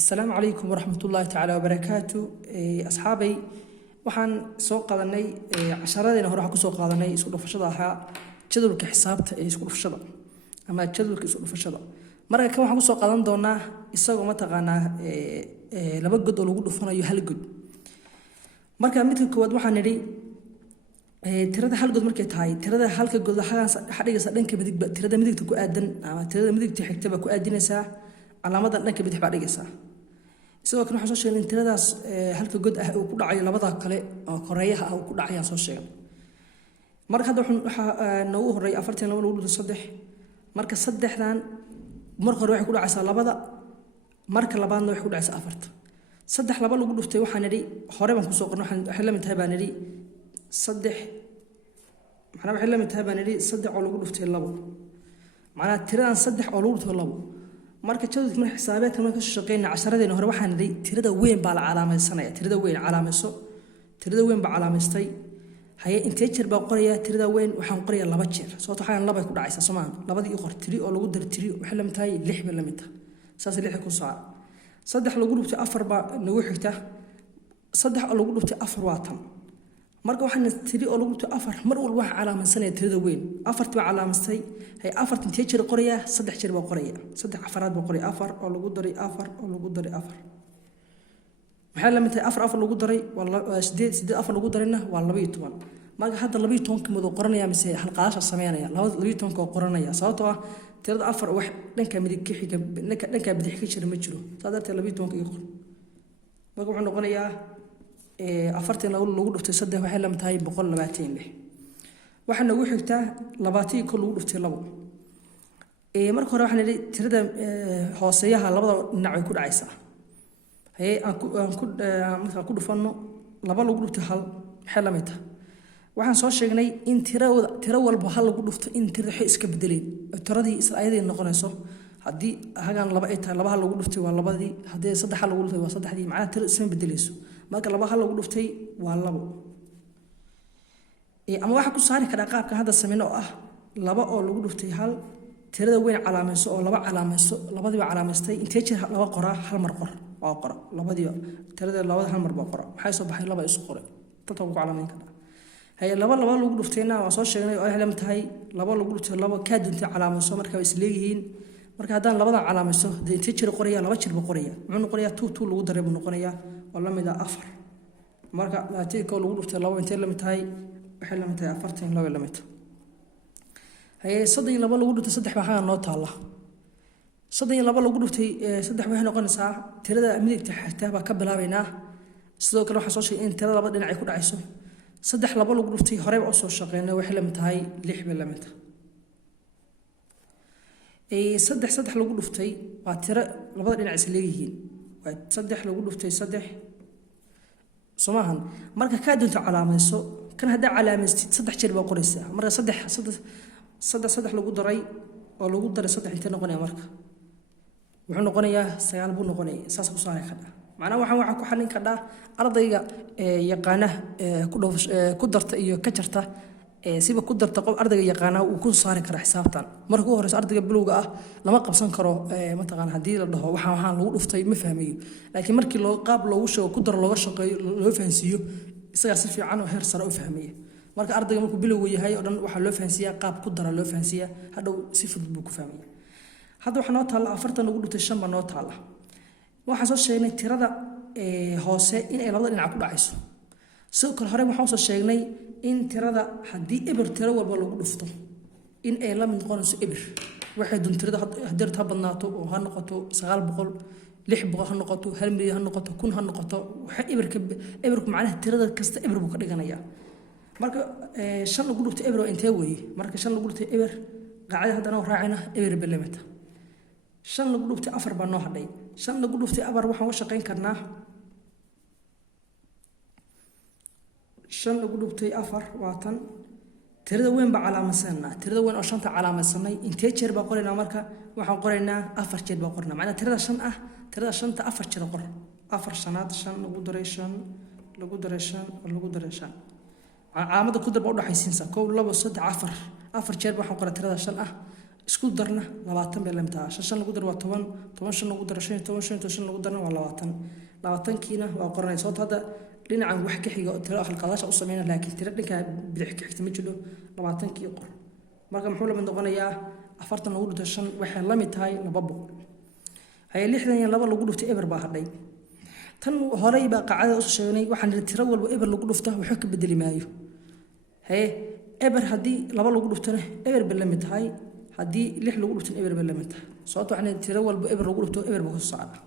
السلام عليكم ورحمة الله تعالى وبركاته أصحابي waxaan soo qaadanay casharadena hore waxaan ku soo qaadanay isku dhufashada ahaa jadwalka xisaabta ee isku dhufashada ama jadwalka isku dhufashada marka kan waxaan ku soo qaadan doonaa isagoo ma taqaanaa laba god oo lagu dhufanayo hal god marka midka koowaad waxaan nidhi tirada hal god markay tahay tirada halka god waxa dhigaysa dhanka midigba tirada midigta ku aadan ama tirada midigta xigtaba ku aadinaysaa calaamada dhanka bidix baa dhigaysaa sidoo kale waxaan soo sheegnay tiradaas halka god ah uu ku dhacayo labada kale oo koreeyaha ah uu ku dhacayaan soo sheegay marka hadda waxa noogu horeey 42 lagu dhufto 3 marka saddexdan marka hore waxay ku dhacaysaa labada marka labaadna waxay ku dhacaysaa afarta saddex laba lagu dhuftay waxaan nidhi hore baan ku soo qornay waxay la mid tahay baan nidhi saddex macna waxay la mid tahay baan nidhi saddex oo lagu dhuftay labo macna tiradan saddex oo lagu dhuftay labo marka jadwalka marka xisaabeedka marka shaqeynaa casharadeenna hore waxaan nidhi tirada weyn baa la calaamaysanaya tirada weyn calaamayso tirada weyn baa calaamaystay haye intee jeer baa qoraya tirada weyn waxaan qorayaa laba jeer sababtoo waxaan laba ku dhacaysa Soomaan labadii qor tiri oo lagu dar tiri waxa la mid tahay 6 ba la mid tahay saas 6 ku soo saddex lagu dhuftay afar baa nagu xigta saddex oo lagu dhuftay afar waa tan marka waxaan tiri oo lagu dhuftay afar mar walba waxa calaamaysanaya tirada weyn afartii baa calaamaystay hay afartii intee jeer qoraya saddex jeer baa qoraya saddex afaraad baa qoraya afar oo lagu daray afar oo lagu daray afar maxay la mid tahay afar lagu daray waa sideed afar lagu darayna waa 12 marka hadda 12 ka mid oo qoranaya mise hal qaasha sameeynaya 12 ka qoranaya sababtoo ah tirada afar wax dhanka midig ka xiga dhanka bidix ka jira ma jiro sadarta 12 ka qor marka wuxuu noqonayaa afartan lagu dhuftay saddex waxay la mid tahay 126 waxa nagu xigtaa 20 ka lagu dhuftay labo marka hore waxaan nidhi tirada hooseeyaha labada dhinac ay ku dhacaysaa aan ku dhufano laba lagu dhuftay hal maxay la mid tahay waxaan soo sheegnay in tiro walba hal lagu dhufto in tirada waxay iska bedeleen tiradii isla ayadii noqonayso haddii hagan laba ay tahay laba hal lagu dhuftay waa labadii haddii saddex hal lagu dhuftay waa saddexdii macnaha tiro isma bedelayso marka laba hal lagu dhuftay waa labo ama waxa ku saari kara qaabka hadda sameeyno oo ah laba oo lagu dhuftay hal tirada weyn calaamayso oo laba calaamayso labadiiba calaamaystay intee jeer laba qoraa hal mar qor waa qora labadiiba tirada labada hal mar baa qora waxay soo baxay laba isu qoray dadka ku calaamayn kara hay laba lagu dhuftayna waa soo sheegnay oo ay la mid tahay laba lagu dhuftay laba ka dunta calaamayso marka ay isleeyihiin marka haddaan labada calaamayso intee jeer qoraya laba jeer ba qoraya wuxuu noqonayaa 2 lagu daray buu noqonayaa oo la mid ah afar marka laatii ko lagu dhuftay laba intee la mid tahay waxay la mid tahay afartan laba la mid hay saddex laba lagu dhuftay saddex baa noo taala saddex laba lagu dhuftay saddex waxay noqonaysaa tirada midigta xigta baa ka bilaabaynaa sidoo kale waxa soo sheegay in tirada laba dhinac ay ku dhacayso saddex laba lagu dhuftay hore oo soo shaqeynay waxay la mid tahay 6 ba la mid saddex lagu dhuftay waa tiro labada dhinac is leeyihiin waa saddex lagu dhuftay saddex Soomahan marka ka dunta calaamayso kan hada calaamaysid saddex jeer baa qoraysaa marka saddex lagu daray oo lagu daray saddex inta noqonaya marka wuxuu noqonayaa 9 buu noqonayaa saas ku saari kara macna waxa ku xalin kara ardayga yaqaana ku darta iyo ka jarta siba ku darta qof ardayga yaqaana uu ku saari kara xisaabtan marka uu horeyso ardayga bilowga ah lama qabsan karo ma taqaan hadii la dhaho waxaan lagu dhuftay ma fahmayo laakiin markii loo qaab loogu sheego ku dar looga shaqeeyo loo fahansiyo isaga si fiican oo heer sare u fahmayo marka ardayga markuu bilowga yahay oo dhan waxa loo fahansiyaa qaab ku dara loo fahansiyaa hadhow si fudud buu ku fahmaya hadda waxa noo taala afartan lagu dhuftay 5 ba noo taala waxa soo sheegnay tirada hoose in ay labada dhinac ku dhacayso sidoo kale hore waxaan soo sheegnay in tirada hadii eber tiro walba lagu dhufto in ay la mid noqonayso eber waxay dun tirada hadir ta badnaato oo ha noqoto 900 600 ha noqoto 1 milyan ha noqoto 1000 ha noqoto waxa eberku macnaha tirada kasta eber buu ka dhiganaya marka 5 lagu dhufto eber intee weey marka 5 lagu dhufto eber qaacada hadana raacina eber bilamata 5 lagu dhuftay 4 baa noo hadhay 5 lagu dhuftay 4 waxaan u shaqeyn karnaa 5 lagu dhuftay 4 waa tan tirada weyn baa calaamaysanaa tirada weyn oo 5 calaamaysanay intee jeer baa qoraynaa marka waxaan qoraynaa 4 jeer baa qoraynaa macna tirada 5 ah tirada 5 4 jeer qor 4 shanaad 5 lagu daray 5 lagu daray 5 lagu daray 5 calaamada ku darba u dhaxaysiinsa 1 2 3 4 jeer waxaan qoraa tirada 5 ah isku darna 20 bay la mid tahay 5 lagu dar waa 10 10 lagu dar 5 10 5 lagu darna waa 20 20kiina waa qoranaysa sababta hadda dhinacan wax ka xiga tiro khalqadaasha u sameeyna laakiin tiro dhanka bidix ka xigta ma jiro 20kii qor marka muxuu la mid noqonayaa 40 lagu dhufto 5 waxay la mid tahay 200 hay 62 lagu dhufto eber baa hadhay tan horey baa qaacada u sheegnay waxaan tiro walba eber lagu dhufto wuxuu ka bedeli maayo hay eber hadii 2 lagu dhuftana eber baa la mid tahay hadii 6 lagu dhufto eber baa la mid tahay sababtoo ah tiro walba eber lagu dhufto eber baa ku socda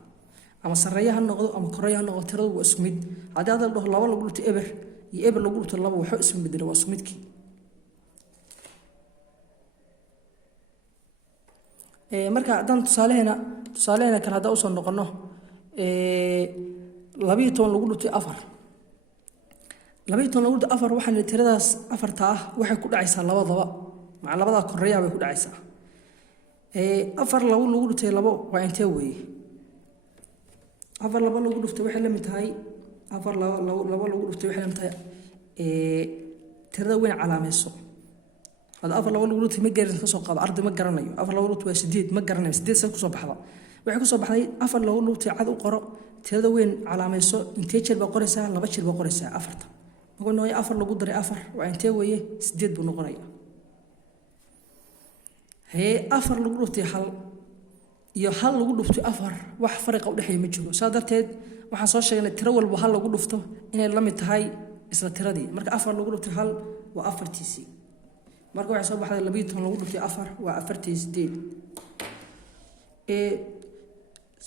ama sareeyaha noqdo ama koreeyaha noqdo tiradu waa isku mid hadii aad dhaho 2 lagu dhufto eber iyo eber lagu dhufto 2 wuxuu isku bedelo waa isku midkii marka haddaan tusaaleheena kale haddaan usoo noqono 12 lagu dhufto 4 12 lagu dhufto 4 waxaan tiradaas afarta ah waxay ku dhacaysaa labadaba maca labada koreeyaha bay ku dhacaysaa 4 lagu dhufto 2 waa intee weeye 4 lagu dhufto waxay la mid tahay 4 lagu dhufto waxay la mid tahay tirada weyn calaamayso هذا أفر لو لقولت ما جرى كسوق قاضي أرض ما جرنا يو أفر لو لقولت وسديد ما جرنا سديد سكسو بحضا وحكسو بحضا أفر لو لقولت عاد وقرأ تهذا وين على ما يسوق إنتاج بقرة ساعة لا بتشيل بقرة ساعة أفرت نقول إنه أفر لو قدر أفر وإنتاج ويه سديد بنقرية هي أفر لو لقولت حل يحل لو لقولت أفر واحد فرق أو دحين متجو صادرت وحصل شيء إن الترول بحل لو لقولته إن اللهم تهاي إسلا تردي مرك أفر لو لقولت حل وأفر تيسي marka waxa soo baxday 12 lagu dhuftay 4 waa 48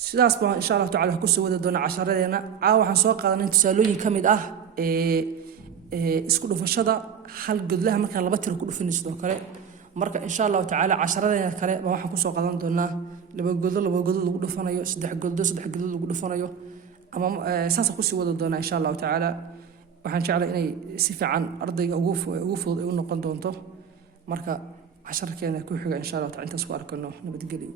sidaas baan insha Allah taala ku soo wada doona casharadena waxaan soo qaadanay tusaalooyin kamid ah isku dhufashada hal godlaha marka laba tiro ku dhufinayso sidoo kale marka insha Allah taala casharadena kale waxaan ku soo qaadan doonaa laba godlo lagu dhufanayo saddex godlo lagu dhufanayo ama saas ku sii wada doona insha Allah taala waxaan jeclahay inay si fiican ardayga ugu fudud ay u noqon doonto marka casharkeena ku xiga insha Allah intaas ku arkano nabadgelyo